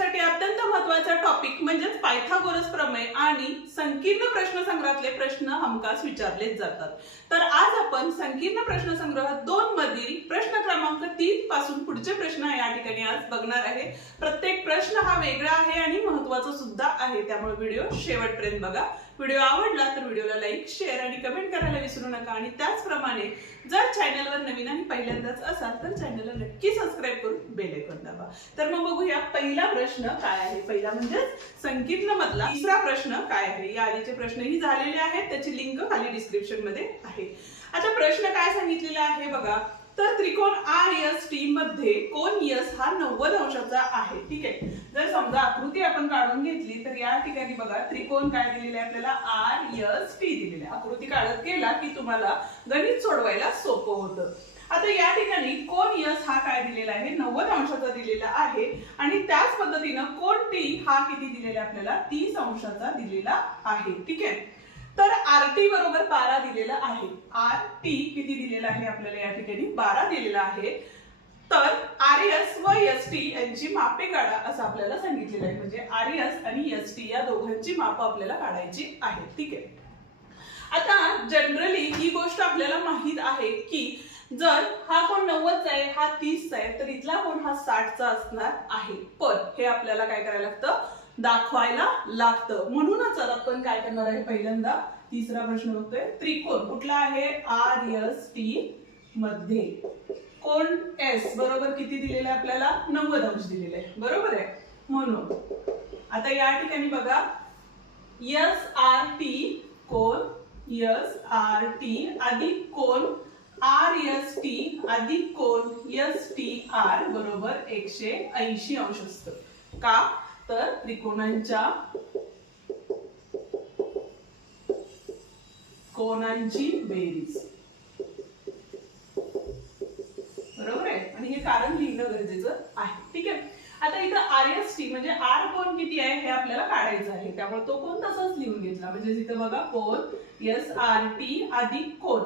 परीक्षेसाठी अत्यंत महत्त्वाचा टॉपिक म्हणजेच पायथागोरस प्रमेय आणि संकीर्ण प्रश्नसंग्रहातले प्रश्न हमखास विचारले जातात। तर आज आपण संकीर्ण प्रश्नसंग्रह 2 मधील प्रश्न क्रमांक 3 पासून पुढचे प्रश्न या ठिकाणी आज बघणार आहे। प्रत्येक प्रश्न हा वेगळा आहे आणि महत्त्वाचा सुद्धा आहे, त्यामुळे व्हिडिओ शेवटपर्यंत बघा। व्हिडिओ आवडला तर व्हिडिओला लाईक, शेअर आणि कमेंट करायला विसरू नका आणि त्याचप्रमाणे जर चॅनलवर नवीन आणि पहिल्यांदाच असाल तर चॅनलला नक्की सबस्क्राइब करून बेल आयकॉन दाबा। तर मग बघूया पहिला प्रश्न काय आहे। पहिला म्हणजे संकीर्ण मधला तिसरा प्रश्न काय आहे। या आधीचे प्रश्नही झालेले आहेत, त्याची लिंक खाली डिस्क्रिप्शन मध्ये आहे। आता प्रश्न काय सांगितलेला आहे बघा, तर त्रिकोण RST मध्ये कोन S हा 90 अंशाचा आहे। ठीक आहे, जर समजा आकृती आपण काढून घेतली तर या ठिकाणी बघा त्रिकोण काय दिलेले आहे आपल्याला RST दिलेले आहे। आकृती काढत गेला की तुम्हाला गणित सोडवायला सोपं होतं। आता या ठिकाणी कोन S हा काय दिलेला आहे 90 अंशाचा दिलेला आहे आणि त्याच पद्धतीने कोन T हा किती दिलेला आहे आपल्याला 30 अंशाचा दिलेला आहे। ठीक आहे, तर RT बरोबर 12 दिलेला आहे। RT किती दिलेला आहे आपल्याला या ठिकाणी 12 दिलेला आहे। तर RS व ST यांची मापे काढा असं आपल्याला सांगितलेलं आहे। म्हणजे RS आणि ST या दोघांची माप आपल्याला काढायची आहे। ठीक आहे, आता जनरली ही गोष्ट आपल्याला माहित आहे की जर हा कोण 90 चा आहे, हा 30 चा आहे, तर इथला कोण हा 60 चा असणार आहे। पण हे आपल्याला काय करायला लागतं, दाखवायला लागतं। म्हणूनच आपण काय करणार आहे, पहिल्यांदा तिसरा प्रश्न बघतोय। त्रिकोण कुठला आहे RST मध्ये कोण S बरोबर किती दिलेलं आहे आपल्याला 90 अंश दिलेले आहे, बरोबर आहे। म्हणून आता या ठिकाणी बघा SRT कोण SRT अधिक कोण RST अधिक कोण STR बरोबर 180 अंश असतं। का तर त्रिकोणांच्या कोनांची बेरीज, बरोबर आहे, आणि हे कारण लिहिणं गरजेचं आहे। ठीक आहे, आता इथं RST म्हणजे R कोण किती आहे हे आपल्याला काढायचं आहे, त्यामुळे तो कोण तसाच लिहून घेतला। म्हणजे इथं बघा कोण SRT अधिक कोण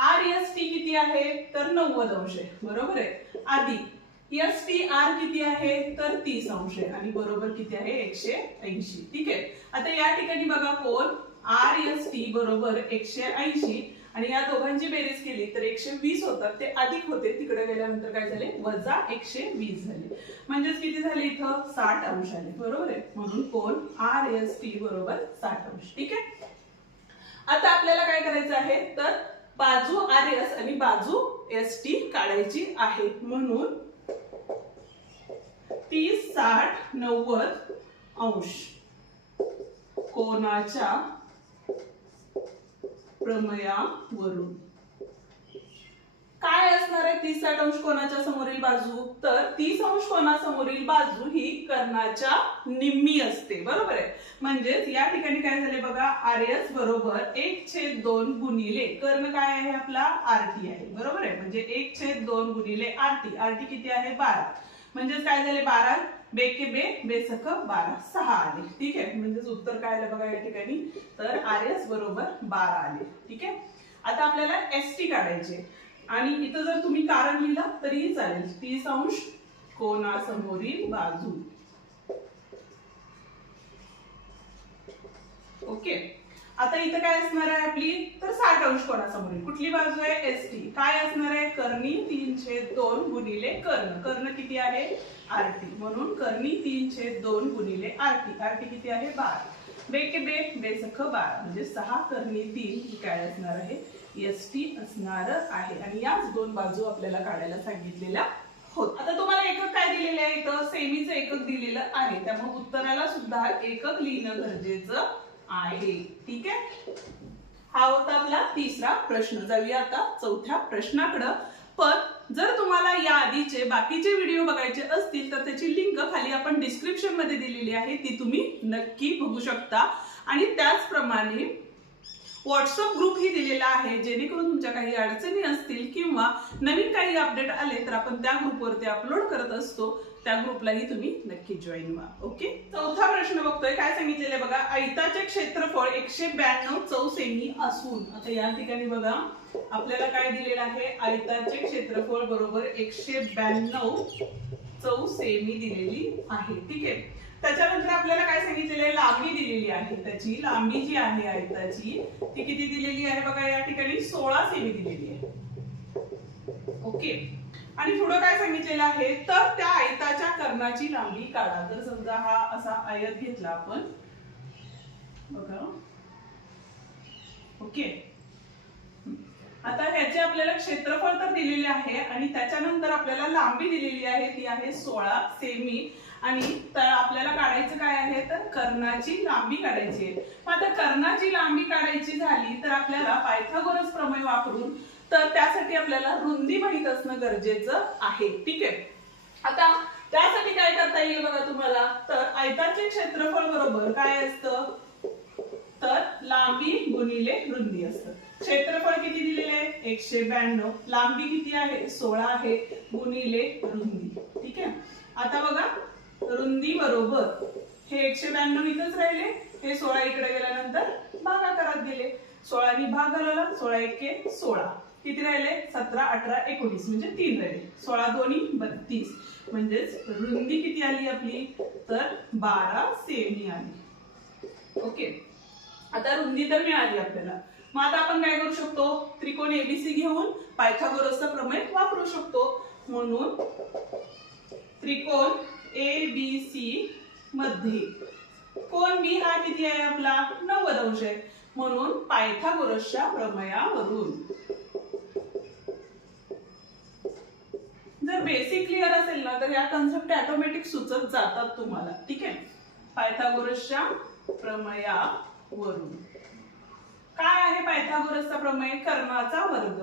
RST किती आहे तर 90 अंश आहे, बरोबर आहे, अधिक STR किती आहे तर 30 अंश आहे आणि बरोबर किती आहे 180। ठीक आहे, आता या ठिकाणी बघा कोण RST बरोबर 180 आणि या दोघांची बेरीज केली तर 120 होतात, ते अधिक होते, तिकडे गेल्यानंतर काय झाले वजा 120 झाले, म्हणजेच किती झाले इथं 60 अंश आले, बरोबर आहे। म्हणून कोण RST बरोबर 60 अंश। ठीक आहे, आता आपल्याला काय करायचं आहे तर बाजू RS आणि बाजू ST काढायची आहे। म्हणून 30 60 90 अंश कोनाच्या प्रमेयावरून काय असणार आहे 30 60 अंश कोनाच्या समोरील बाजू, तर 30 अंश कोनासमोरील बाजू ही कर्णाच्या निम्मी असते, बरोबर आहे। म्हणजेच या ठिकाणी काय झाले बघा RS बरोबर 1/2 गुणिले कर्ण काय आहे आपला RT आहे, बरोबर आहे। म्हणजे 1/2 गुणिले RT किती आहे 12, म्हणजेच काय झाले 12 बेके बे बेसक 12 6 आले। ठीक आहे, म्हणजेच उत्तर काय आलं बघा या ठिकाणी तर RS बरोबर 12 आले। ठीक आहे, आता आपल्याला ST काढायचे आणि इथं जर तुम्ही कारण लिहिलं तरीही चालेल। 30 अंश कोनासमोरील बाजू, ओके। आता इथं काय असणार आहे आपली तर 60 अंश कोनासमोरील कुठली बाजू आहे ST, काय असणार आहे कर्णी 3/2 गुणिले कर्ण, कर्ण किती आहे RT, म्हणून कर्णी 3/2 गुणिले RT किती आहे 12 बेके बे बेसख 12 म्हणजे 6 कर्णी 3 काय असणार आहे ST असणार आहे। आणि याच दोन बाजू आपल्याला काढायला सांगितलेल्या होत। आता तुम्हाला एकक काय दिलेले आहे इथं सेमीचं एकक दिलेलं आहे, त्यामुळे उत्तराला सुद्धा एकक लिहिणं गरजेचं आहे। ठीक आहे, हा होता आपला तिसरा प्रश्न। जाऊया आता चौथ्या प्रश्नाकडे। पण जर तुम्हाला या आधीचे बाकीचे व्हिडिओ बघायचे असतील तर त्याची लिंक खाली आपण डिस्क्रिप्शन मध्ये दिलेली आहे, ती तुम्ही नक्की बघू शकता। आणि त्याचप्रमाणे व्हॉट्सअप ग्रुप ही दिलेला आहे, जेणेकरून तुमच्या काही अडचणी असतील किंवा नवीन काही अपडेट आले तर आपण त्या ग्रुपवरती अपलोड करत असतो, त्या ग्रुपलाही तुम्ही नक्की जॉईन व्हा। ओके, चौथा प्रश्न बघतोय। काय सांगितलेलं आहे बघा, आयताचे क्षेत्रफळ 192 चौसेमी असून, आता या ठिकाणी बघा आपल्याला काय दिलेलं आहे आयताचे क्षेत्रफळ बरोबर 192 चौ सेमी दिलेली आहे. ठीक आहे. त्याच्यानंतर आपल्याला काय सांगितलेलं आहे, लांबी दिलेली आहे. त्याची लांबी जी आहे आयताची ती किती दिलेली आहे बघा, या ठिकाणी 16 सेमी दिलेली आहे. ओके. आणि पुढे काय सांगितलेलं आहे, तर त्या आयताच्या कर्णाची लांबी काढा. तर समजा हा असा आयत घेतला आपण बघा. ओके. आता ह्याचे आपल्याला क्षेत्रफळ तर दिलेले आहे आणि त्याच्यानंतर आपल्याला लांबी दिलेली आहे, ती आहे 16 सेमी. आणि आपल्याला काढायचं काय आहे, तर कर्णाची लांबी काढायची आहे. मग आता कर्णाची लांबी काढायची झाली तर आपल्याला पायथागोरस प्रमेय वापरून, तर त्यासाठी आपल्याला रुंदी माहित असणं गरजेचं आहे. ठीक आहे. आता त्यासाठी काय करता येईल बघा तुम्हाला, तर आयताचे क्षेत्रफळ बरोबर काय असतं, तर लांबी गुणिले रुंदी असतं. क्षेत्रफळ किती दिलेले आहे, 192. लांबी किती आहे, 16 आहे, गुणिले रुंदी. ठीक आहे. आता बघा, रुंदी बरोबर हे 192 इथंच राहिले, हे 16 इकडे गेल्यानंतर भागाकारात गेले. 16 नी भाग घालवला, 16 एके 16, किती राहिले, 17 18 19 म्हणजे 3 राहिले. 16 दोन्ही 32, म्हणजेच रुंदी किती आली आपली, तर 12 सेमी आली. ओके. आता रुंदी तर मिळाली आपल्याला. मग आता आपण काय करू शकतो, त्रिकोण एबीसी घेऊन पायथागोरसचा प्रमेय वापरू शकतो. म्हणून त्रिकोण एबीसी मध्ये कोण बी हा किती आहे आपला, 90 अंश आहे. म्हणून पायथागोरसच्या प्रमेयावरून, जर बेसिक क्लिअर असेल ना तर या कन्सेप्ट ऑटोमॅटिक सुचत जातात तुम्हाला. ठीक आहे. पायथागोरसच्या प्रमेयावरून काय आहे पायथागोरसचा प्रमेय, कर्णाचा वर्ग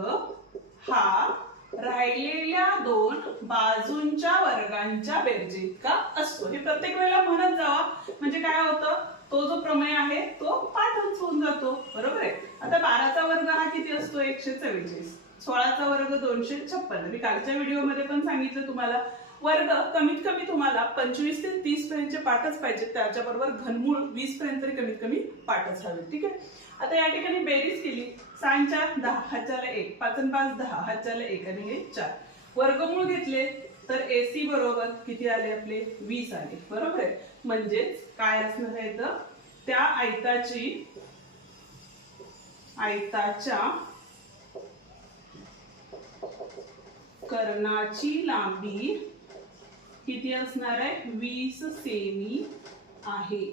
हा राहिलेल्या दोन बाजूंच्या वर्गांच्या बेरजेइतका असतो. हे प्रत्येक वेळेला म्हणत जावा, म्हणजे काय होतं, तो जो प्रमेय आहे तो पाठच होऊन जातो. बरोबर आहे. आता 12चा वर्ग हा किती असतो, 144. 16चा वर्ग 256. मी कालच्या व्हिडिओमध्ये पण सांगितलं तुम्हाला, वर्ग कमीत कमी तुम्हाला 25 ते 30 पर्यंतचे पाठच पाहिजे, त्याच्याबरोबर घनमूळ 20 पर्यंत तरी कमीत कमी पाठच हवे. ठीक आहे. आता या ठिकाणी बेरीज केली, 6 4 10 हातच्याला 1, 5 5 10 हातच्याला 1 आणि हे 4. वर्गमूळ घेतले तर एसी बरोबर किती आले आपले, 20 आले. बरोबर आहे. म्हणजेच काय असणार आहे, तर त्या आयताच्या कर्णाची लांबी किती असणार आहे, 20 सेमी आहे.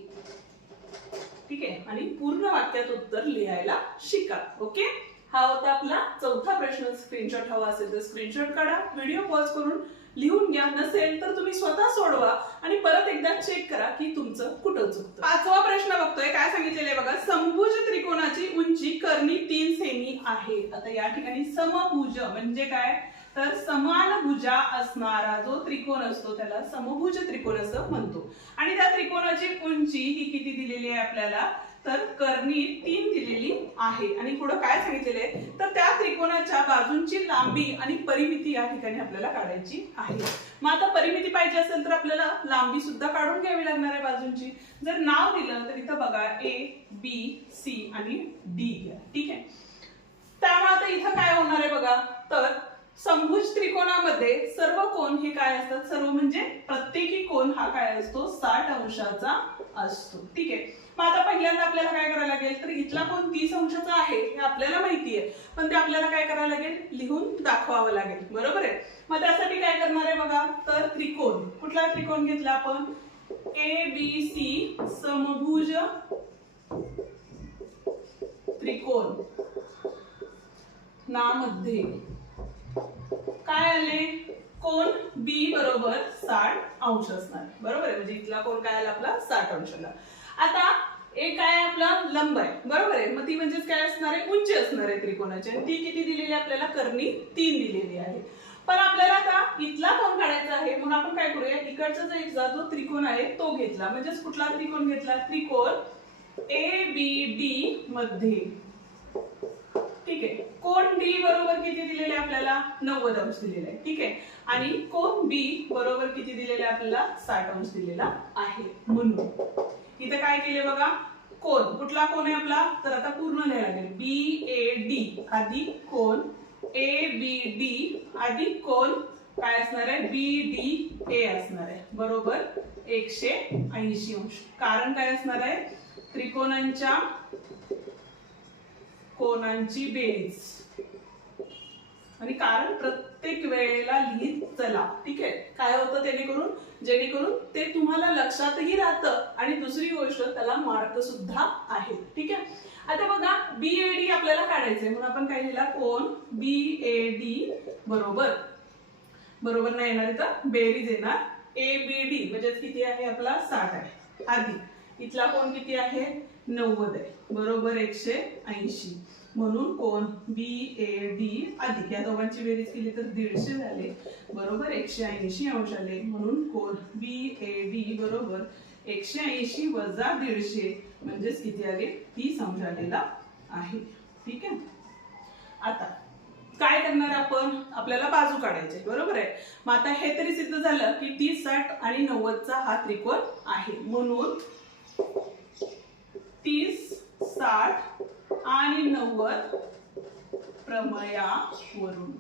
ठीक आहे. आणि पूर्ण वाक्यात उत्तर लिहायला शिका. ओके. हा होता आपला चौथा प्रश्न. स्क्रीनशॉट हवा असेल तर स्क्रीनशॉट काढा, व्हिडिओ पॉज करून लिहून घ्या. नसेल तर तुम्ही स्वतः सोडवा आणि परत एकदा चेक करा की तुमचं कुठं चुकतं. 5वा प्रश्न बघतोय. काय सांगितलेलं आहे बघा, समभुज त्रिकोणाची उंची कर्णी 3 सेमी आहे. आता या ठिकाणी समभुज म्हणजे काय, तर समान भुजा असणारा जो त्रिकोण असतो त्याला समभुज त्रिकोण असं म्हणतो. आणि त्या त्रिकोणाची उंची ही किती दिलेली आहे आपल्याला, तर कर्णी 3 दिलेली आहे. आणि पुढे काय सांगितलेले आहे, तर त्या त्रिकोणाच्या बाजूंची लांबी आणि परिमिती या ठिकाणी आपल्याला काढायची आहे. मग आता परिमिती पाहिजे असेल तर आपल्याला लांबी सुद्धा काढून घ्यावी लागणार आहे बाजूंची. जर नाव दिलं तर इथं बघा A B C आणि D घ्या. ठीक आहे. त्यामुळे आता इथं काय होणार आहे बघा, तर समभुज त्रिकोणामध्ये सर्व कोन हे काय असतात, सर्व म्हणजे प्रत्येकी कोन हा काय असतो, 60 अंशाचा असतो. ठीक आहे. मग आता पहिल्यांदा आपल्याला काय करायला लागेल, तर इथला कोन 30 अंशाचा आहे हे आपल्याला माहिती आहे, पण ते आपल्याला काय करायला लागेल, लिहून दाखवावं लागेल. बरोबर आहे. मग त्यासाठी काय करणार आहे बघा, तर त्रिकोण, कुठला त्रिकोण घेतला आपण, ABC समभुज त्रिकोण ना मध्ये काय आले, कोन बी बरोबर 60 अंश असणार. बरोबर आहे. म्हणजे इथला कोन काय आला आपला, 60 अंशाला. आता एक काय आपला लंब आहे. बरोबर आहे. मग ती म्हणजे काय असणार आहे, उंची असणार आहे त्रिकोणाची. आणि ती किती दिलेली आपल्याला, कर्णी 3 दिलेली आहे. पण आपल्याला आता इथला कोन काढायचा आहे, म्हणून आपण काय करूया, इकडचा जो त्रिकोण आहे तो घेतला. म्हणजेच कुठला त्रिकोण घेतला, त्रिकोण ABD मध्ये. ठीक आहे. कोन डी बरोबर किती दिलेले आपल्याला, 90 अंश दिलेले आहे. ठीक आहे. आणि कोन बी बरोबर किती दिलेले आपल्याला, 60 अंश दिलेला आहे. म्हणून इथे काय केले बघा, कोन, कुठला कोन आहे आपला, तर आता पूर्ण लिहायला लागेल, BAD अधिक कोन ABD अधिक कोन काय असणार आहे BDA असणार आहे बरोबर 180 अंश. कारण काय असणार आहे त्रिकोणांच्या कोनांची बेरीज आणि कारण प्रत्येक वेळेला लिहित चला. ठीक आहे काय होतं जेणेकरून ते तुम्हाला लक्षातही राहतं आणि दुसरी गोष्ट त्याला मार्क सुद्धा आहे. ठीक आहे आता बघा BAD आपल्याला काढायचंय म्हणून आपण काय लिहिला कोन BAD बरोबर नाही येणार इथं बेरीज येणार ABD म्हणजे किती आहे आपला 60 आहे अधिक इथला कोण किती आहे 90 आहे बरोबर 180 म्हणून कोण BAD अधिक या दोघांची बेरीज केली तर 150 झाले बरोबर 180 अंश आले म्हणून कोण BAD बरोबर 180 वजा 150 म्हणजेच किती आले 30 अंश आलेला आहे. ठीक आहे आता काय करणार आपण आपल्याला बाजू काढायची बरोबर आहे. मग आता हे तरी सिद्ध झालं की 30 60 आणि 90 चा हा त्रिकोण आहे म्हणून 30 60 आणि 90 प्रमेयावरून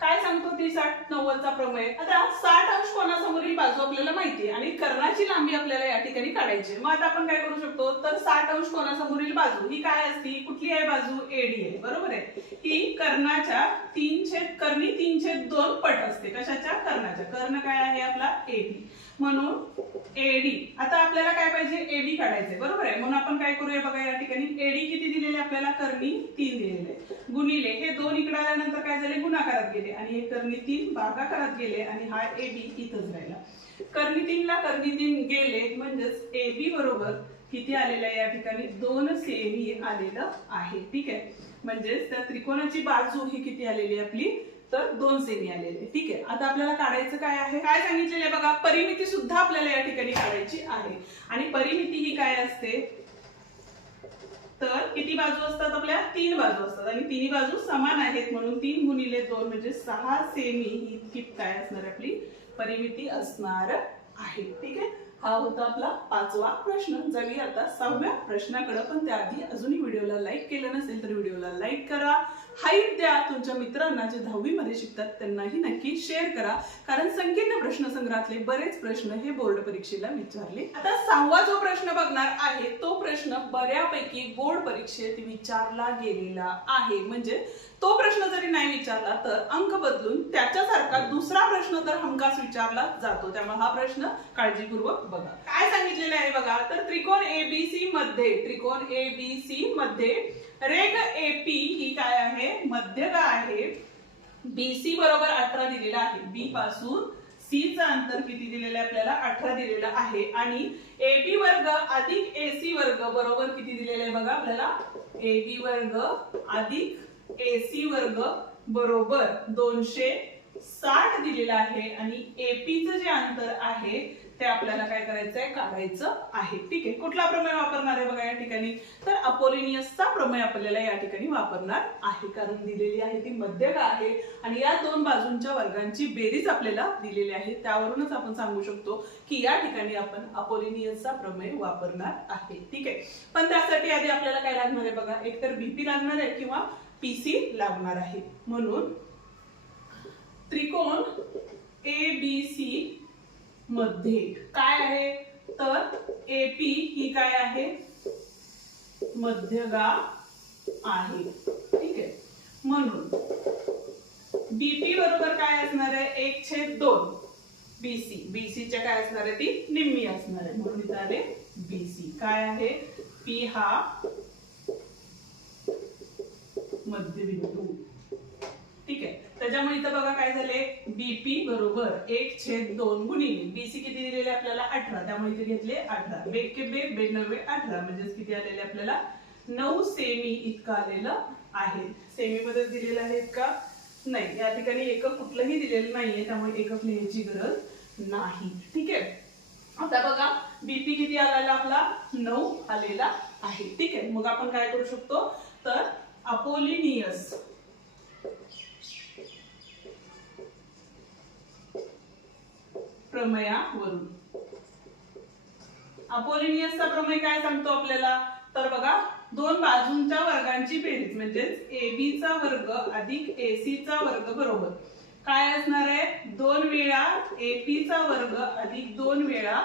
काय सांगतो 30 60 90 चा प्रमेय. आता 60 अंश कोणासमोरील बाजू आपल्याला माहिती आहे आणि कर्णाची लांबी आपल्याला या ठिकाणी काढायची. मग आता आपण काय करू शकतो तर 60 अंश कोणासमोरील बाजू ही काय असती कुठली आहे बाजू AD आहे बरोबर आहे. ही कर्णाच्या कर्णी 3/2 पट असते. कशाच्या कर्णाच्या. कर्ण काय आहे आपला AB म्हणून AD. आता आपल्याला काय पाहिजे AB काढायचे बरोबर आहे. म्हणून आपण काय करूया बघा या ठिकाणी AD किती दिलेले आपल्याला कर्णी 3 दिलेले गुणिले हे 2 इकडे आल्यानंतर काय झाले गुणाकारात गेले आणि हे कर्णी 3 भागाकारात गेले आणि हा AB इथंच राहिला. कर्णी 3 ला कर्णी 3 गेले म्हणजेच AB बरोबर किती आलेलं आहे या ठिकाणी 2 सेमी आलेलं आहे. ठीक आहे म्हणजेच त्या त्रिकोणाची बाजू ही किती आलेली आपली तर 2 सेमी आलेले. ठीक आहे आता आपल्याला काढायचं काय आहे काय सांगितलेलं आहे बघा परिमिती सुद्धा आपल्याला या ठिकाणी काढायची आहे आणि परिमिती ही काय असते तर किती बाजू असतात आपल्या 3 बाजू असतात आणि तिन्ही बाजू समान आहेत म्हणून 3 गुणिले 2 म्हणजे 6 सेमी इतकी काय असणार आपली परिमिती असणार आहे. ठीक आहे हा होता आपला 5वा प्रश्न. जाऊया आता 6व्या प्रश्नाकडे पण त्याआधी अजूनही व्हिडिओला लाईक केलं नसेल तर व्हिडिओला लाईक करा हाईट द्या तुमच्या मित्रांना जे 10वी मध्ये शिकतात त्यांनाही नक्की शेअर करा कारण संकीर्ण प्रश्न संग्रहातले बरेच प्रश्न हे बोर्ड परीक्षेला विचारले. आता 6वा जो प्रश्न बघणार आहे तो प्रश्न बऱ्यापैकी बोर्ड परीक्षेत विचारला गेलेला आहे. म्हणजे तो प्रश्न जरी नाही विचारला तर अंक बदलून त्याच्यासारखा दुसरा प्रश्न तर हमखास विचारला जातो. त्यामुळे हा प्रश्न काळजीपूर्वक बघा. काय सांगितलेलं आहे बघा तर त्रिकोण ABC मध्ये रेघ AP ही काय आहे मध्यगा आहे. BC बरोबर 18 दिलेला आहे. B पासून C चं अंतर किती दिलेलं आहे आपल्याला 18 दिलेलं आहे आणि AB वर्ग अधिक AC वर्ग बरोबर किती दिलेलं आहे बघा आपल्याला AB वर्ग अधिक AC वर्ग बरोबर 260 दिलेलं आहे आणि AP चं जे अंतर आहे ते आपल्याला काय करायचंय काढायचं आहे. ठीक आहे कुठला प्रमेय वापरणार आहे बघा या ठिकाणी तर अपोलिनियसचा प्रमेय आपल्याला या ठिकाणी वापरणार आहे कारण दिलेली आहे ती मध्यगा आहे आणि या दोन बाजूंच्या वर्गांची बेरीज आपल्याला दिलेली आहे. त्यावरूनच आपण सांगू शकतो की या ठिकाणी आपण अपोलिनियसचा प्रमेय वापरणार आहे. ठीक आहे पण त्यासाठी आधी आपल्याला काय लागणार आहे बघा एकतर BP लागणार आहे किंवा PC लागणार आहे. म्हणून त्रिकोण ABC मध्ये काय आहे तर AP ही काय आहे मध्यगा आहे. ठीक आहे म्हणून BP बरोबर काय असणार आहे 1/2 BC च्या काय असणार आहे ती निम्मी असणार आहे म्हणून इथे आले BC काय आहे P हा मध्यबिंदू. ठीक आहे त्याच्यामुळे इथं बघा काय झाले BP बरोबर 1/2 गुणिले BC किती दिलेले आपल्याला 18 त्यामुळे इथे घेतले 18 बेके बे 92 18 म्हणजे किती आलेले आपल्याला 9 सेमी इतकं आलेलं आहे. सेमी मध्ये दिलेलं आहे का नाही या ठिकाणी एकक कुठलंही दिलेलं नाहीये त्यामुळे एकक लिहायची गरज नाही. ठीक आहे आता बघा BP किती आलेला आपला 9 आलेला आहे. ठीक आहे मग आपण काय करू शकतो तर अपोलिनियस प्रमेयावरून अपोलिनियसचा प्रमेय काय सांगतो आपल्याला तर बघा दोन बाजूंच्या वर्गांची बेरीज म्हणजे AB चा वर्ग अधिक AC चा वर्ग बरोबर काय असणार आहे 2 वेळा AP चा वर्ग अधिक 2 वेळा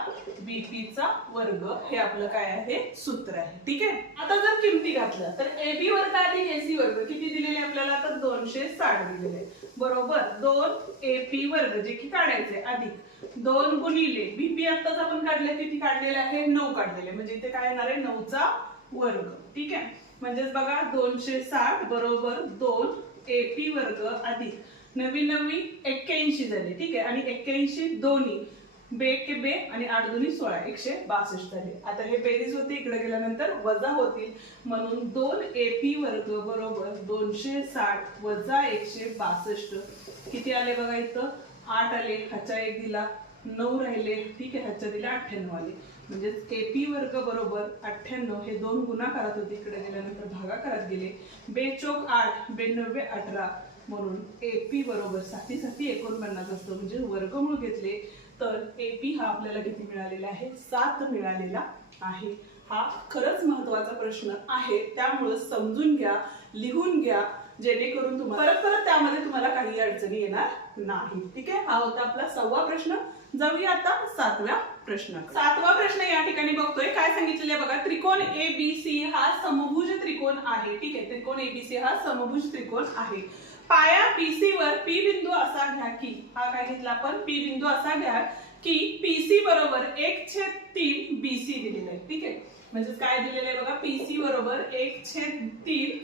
BP चा वर्ग हे आपलं काय आहे सूत्र आहे. ठीक आहे. आता जर किमती घातल्या तर AB वर्ग अधिक AC वर्ग किती दिलेले आपल्याला तर 260 दिलेले बरोबर 2 AP वर्ग जे की काढायचे अधिक 2 गुणिले BP आताच आपण काढले किती काढलेले आहे 9 काढलेले म्हणजे इथे काय येणार आहे 9 चा वर्ग. ठीक आहे. म्हणजेच बघा 260 बरोबर 2 AP वर्ग अधिक नवीन 81 झाले. ठीक आहे. आणि 81 दोन्ही बे के बे आणि 8 दुनी 16 162 झाले. आता हे बेरीज होते इकडे गेल्यानंतर वजा होतील म्हणून 2 AP वर्ग बरोबर 260 वजा 162 किती आले बघा इथं 8 आले. हाचा 1 दिला 9 राहिले. ठीक आहे. हाचा दिला 98 आले. म्हणजे AP वर्ग बरोबर 98 हे दोन गुणाकारात होते इकडे गेल्यानंतर भागाकारात गेले. बेचोक 8 बेनव्वे 18 म्हणून AP बरोबर 7 49 असतं म्हणजे वर्गमूळ घेतले तर AP हा आपल्याला किती मिळालेला आहे 7 मिळालेला आहे. हा खरंच महत्त्वाचा प्रश्न आहे त्यामुळे समजून घ्या लिहून घ्या जेणेकरून तुम्हाला परत त्यामध्ये तुम्हाला काही अडचणी येणार नाही. ठीक आहे. हा होता आपला 6वा प्रश्न. जाऊया आता 7व्या प्रश्न. 7वा प्रश्न या ठिकाणी बघतोय काय सांगितलेले बघा त्रिकोण ABC हा समभुज त्रिकोण आहे. ठीक आहे. त्रिकोण ABC हा समभुज त्रिकोण आहे. पाया BC वर P बिंदू असा घ्या की हा काय घेतला आपण P बिंदू असा घ्या की PC बरोबर 1/3 BC दिलेलं आहे. ठीक आहे. म्हणजे काय दिलेलं आहे बघा PC बरोबर 1/3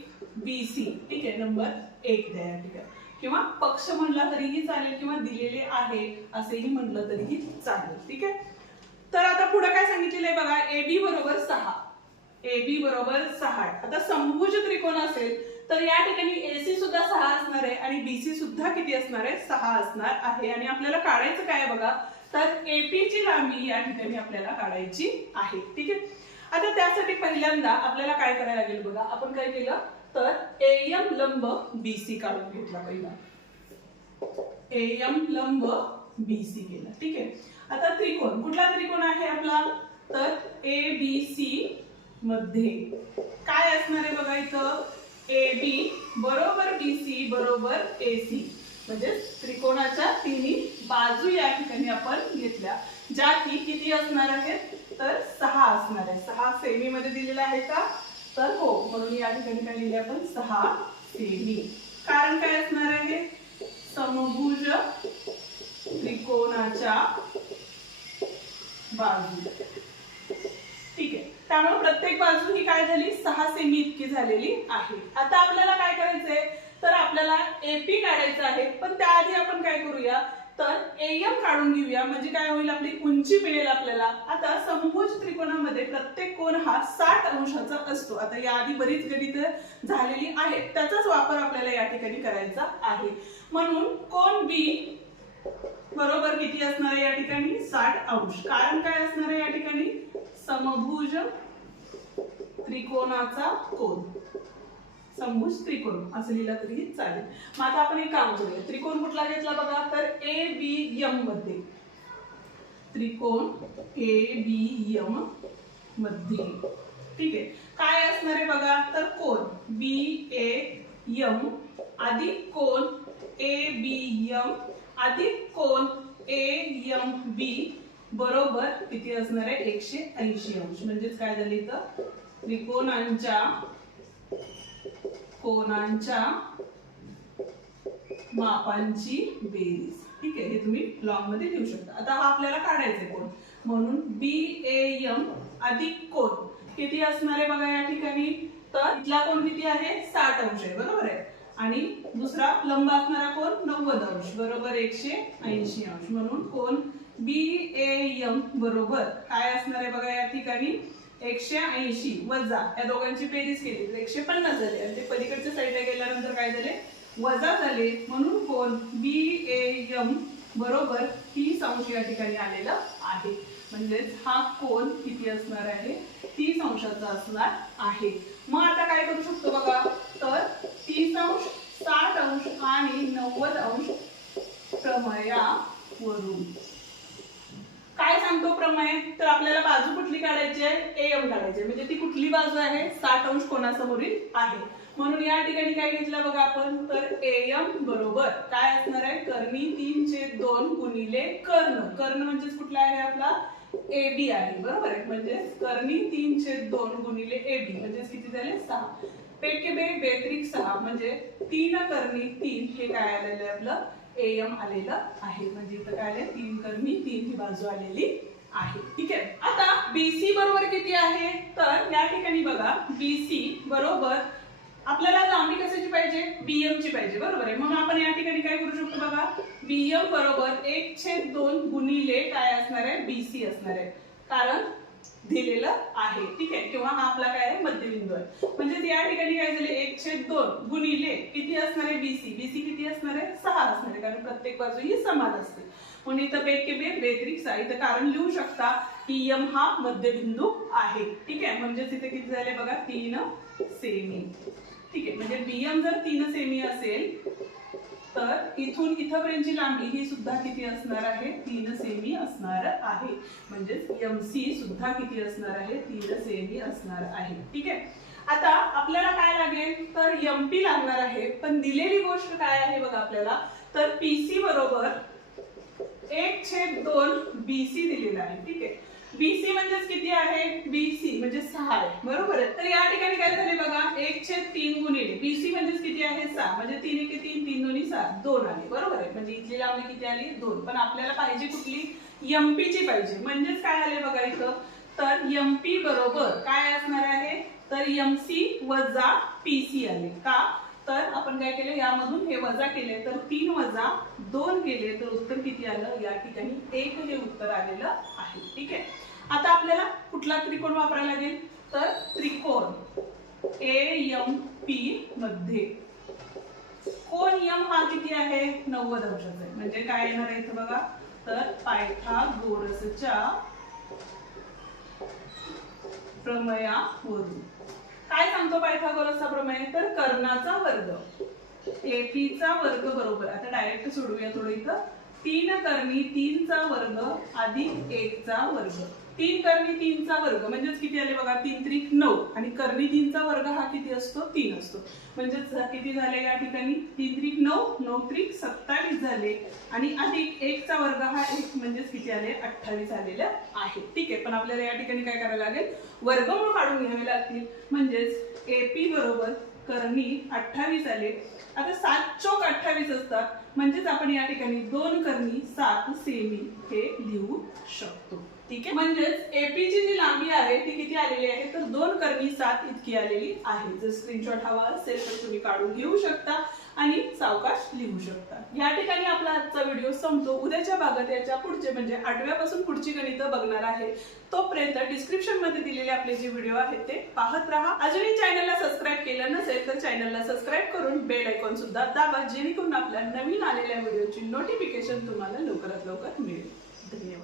BC. ठीक आहे. नंबर 1 द्या. ठीक आहे. किंवा पक्ष म्हणला तरीही चालेल किंवा दिलेले आहे असेही म्हटलं तरीही चालेल. ठीक आहे. तर आता पुढे काय सांगितलेलं आहे बघा AB बरोबर 6 AB बरोबर 6. आता समभुज त्रिकोण असेल तर या ठिकाणी AC सुद्धा 6 असणार आहे आणि BC सुद्धा किती असणार आहे 6 असणार आहे. आणि आपल्याला काढायचं काय बघा तर AP ची लांबी या ठिकाणी आपल्याला काढायची आहे. ठीक आहे. आता त्यासाठी पहिल्यांदा आपल्याला काय करायला लागेल बघा आपण काय केलं तर AM लंब BC काढून घेतला पहिला AM लंब BC केला. ठीक आहे. आता त्रिकोण कुठला त्रिकोण आहे आपला तर ABC मध्ये काय असणार आहे बघा इथं AB बरोबर BC बरोबर AC म्हणजे त्रिकोणाच्या तिन्ही बाजू या ठिकाणी आपण घेतल्या ज्या की किती असणार आहेत तर 6 असणार आहे. 6 सेमी मध्ये दिलेला आहे का तर हो म्हणून या ठिकाणी काय लिहिले आपण 6 सेमी. कारण काय असणार आहे समभुज त्रिकोणाच्या बाजू. ठीक आहे. त्यामुळे प्रत्येक बाजू ही काय झाली 6 सेमी इतकी झालेली आहे. आता आपल्याला काय करायचंय तर आपल्याला AP काढायचं आहे पण त्याआधी आपण काय करूया तर AM काढून घेऊया म्हणजे काय होईल आपली उंची मिळेल आपल्याला. आता समभुज त्रिकोणामध्ये प्रत्येक कोन हा 60 अंशाचा असतो. आता याआधी बरीच गणित झालेली आहेत त्याचाच वापर आपल्याला या ठिकाणी करायचा आहे. म्हणून कोन B बरोबर किती असणार आहे या ठिकाणी 60 अंश. कारण काय असणार आहे या ठिकाणी समभुज त्रिकोणाचा कोन समभुज त्रिकोण असं लिहिलं तरी चालेल. मग आता आपण एक काम करूया त्रिकोण कुठला घेतला बघा तर ABM मध्ये त्रिकोण ABM मध्ये. ठीक आहे. काय असणार आहे बघा तर कोन BAM अधिक कोन ABM अधिक कोन AMB बरोबर किती असणार आहे 180 अंश. म्हणजेच काय झाले तर त्रिकोणांच्या कोनांच्या मापांची बेरीज. ठीक आहे. हे तुम्ही लॉंग मध्ये लिहू शकता. आता हा आपल्याला काढायचा कोन म्हणून BAM अधिक कोन किती असणार आहे बघा या ठिकाणी तर इथला कोन किती आहे 60 अंश आहे बरोबर आहे आणि दुसरा लंब असणारा कोन 90 अंश बरोबर 180 अंश. म्हणून कोन BAM बरोबर काय असणार आहे बघा या ठिकाणी 180 वजा या दोघांची बेरीज केली तर 150 झाले आणि ते पलीकडच्या साईडला गेल्यानंतर काय झाले वजा झाले. म्हणून कोन BAM बरोबर 30 अंश या ठिकाणी आलेला आहे. म्हणजे हा कोन किती असणार आहे 30 अंशाचा असणार आहे. मग आता काय करू शकतो बघा तर 30 अंश 60 अंश आणि 90 अंश प्रमेयावरून काय सांगतो प्रमेय तर आपल्याला बाजू कुठली काढायची आहे AM काढायची म्हणजे ती कुठली बाजू आहे 60 अंश कोणासमोरील आहे. म्हणून या ठिकाणी काय घेतलं बघा आपण, तर AM बरोबर काय असणार आहे, कर्णी 3/2 गुणिले कर्ण. कर्ण म्हणजेच कुठला आहे आपला, AB आहे, बरोबर आहे. म्हणजे कर्णी 3/2 गुणिले AB म्हणजे किती झाले, 6. पेके बे बेत्रिक 6 म्हणजे 3 कर्णी 3 हे काय आलेलं आहे आपलं AM आलेलं आहे. म्हणजे इथं काय आले, 3 कर्णी 3 ही बाजू आलेली आहे. ठीक आहे. आता BC बरोबर किती आहे, तर या ठिकाणी बघा BC बरोबर आपल्याला लांबी कशाची पाहिजे, BM ची पाहिजे, बरोबर आहे. म्हणून आपण या ठिकाणी काय करू शकतो बघा, BM बरोबर 1/2 गुणिले काय असणार आहे, BC असणार आहे, कारण दिलेलं आहे. ठीक आहे. किंवा हा आपला काय आहे, मध्यबिंदू आहे. म्हणजे या ठिकाणी काय झाले, 1/2 गुणिले किती असणार आहे, BC किती असणार आहे, 6 असणार आहे, कारण प्रत्येक बाजू ही समान असते. म्हणून इथं बेके बे बेत्रिक 6 इथं कारण लिहू शकता की M हा मध्यबिंदू आहे. ठीक आहे. म्हणजे इथे किती झाले बघा, 3 सेमी. ठीक आहे. म्हणजे BM जर 3 सेमी असेल तर इथून इथपर्यंतची लांबी ही सुद्धा किती असणार आहे, 3 सेमी असणार आहे. म्हणजे MC सुद्धा किती असणार आहे, 3 सेमी असणार आहे. ठीक आहे. आता आपल्याला काय लागेल, तर MP लागणार आहे. पण दिलेली गोष्ट काय आहे बघा आपल्याला, तर PC बरोबर 1/2 BC दिलेला आहे. ठीक आहे. BC म्हणजेच किती आहे, BC म्हणजे 6 आहे, बरोबर आहे. तर या ठिकाणी काय झाले बघा, 1/3 गुणिले BC म्हणजेच किती आहे, 6 म्हणजे 3 1 3 3 2 6 2 आली, बरोबर आहे. म्हणजे इथली लांबी किती आली, 2. पण आपल्याला पाहिजे कुठली, MP ची पाहिजे. म्हणजेच काय आले बघा इथं, तर MP बरोबर काय असणार आहे, तर MC वजा PC आले. का, तर आपण काय केलं, यामधून हे वजा केले तर 3 वजा 2 केले तर उत्तर किती आलं, या ठिकाणी 1 हे उत्तर आलेलं आहे. ठीक आहे. आता आपल्याला कुठला त्रिकोण वापरायला लागेल, तर त्रिकोण AMP मध्ये कोण M हा किती आहे, 90 अंशाचा आहे. म्हणजे काय येणार आहे इथं बघा, तर पायथागोरसच्या प्रमेयावरून काय सांगतो पायथागोरसचा प्रमेय, तर कर्णाचा वर्ग AP चा वर्ग बरोबर, आता डायरेक्ट सोडूया थोडं इथं, 3 कर्णी 3 चा वर्ग अधिक 1 चा वर्ग. 3 कर्णी 3 चा वर्ग म्हणजेच किती आले बघा, 3 त्रिक 9 आणि कर्णी 3 चा वर्ग हा किती असतो, 3 असतो. म्हणजेच किती झाले या ठिकाणी, 3 त्रिक 9 9 त्रिक 27 झाले आणि अधिक 1 चा वर्ग हा 1 म्हणजेच किती आले, 28 आलेलं आहे. ठीक आहे. पण आपल्याला या ठिकाणी काय करायला लागेल, वर्गमूळ काढून घ्यावे लागतील. म्हणजेच AP बरोबर कर्णी 28 आले. आता 7 चौक 28 असतात, म्हणजेच आपण या ठिकाणी 2 कर्णी 7 सेमी हे लिहू शकतो. ठीक आहे. म्हणजेच AP ची जी लांबी आहे ती किती आलेली आहे, तर 2 कर्णी 7 इतकी आलेली आहे. जर स्क्रीनशॉट हवा असेल तर तुम्ही काढून घेऊ शकता आणि सावकाश लिहू शकता. या ठिकाणी आपला आजचा व्हिडिओ संपतो. उद्याच्या भागात याच्या पुढचे म्हणजे 8व्या पासून पुढची गणितं बघणार आहे. तोपर्यंत डिस्क्रिप्शन मध्ये दिलेले आपले जे व्हिडिओ आहेत ते पाहत राहा. अजूनही चॅनलला सबस्क्राईब केलं नसेल तर चॅनलला सबस्क्राईब करून बेल आयकॉन सुद्धा दाबा, जेणेकरून आपल्या नवीन आलेल्या व्हिडिओची नोटिफिकेशन तुम्हाला लवकरात लवकर मिळेल. धन्यवाद.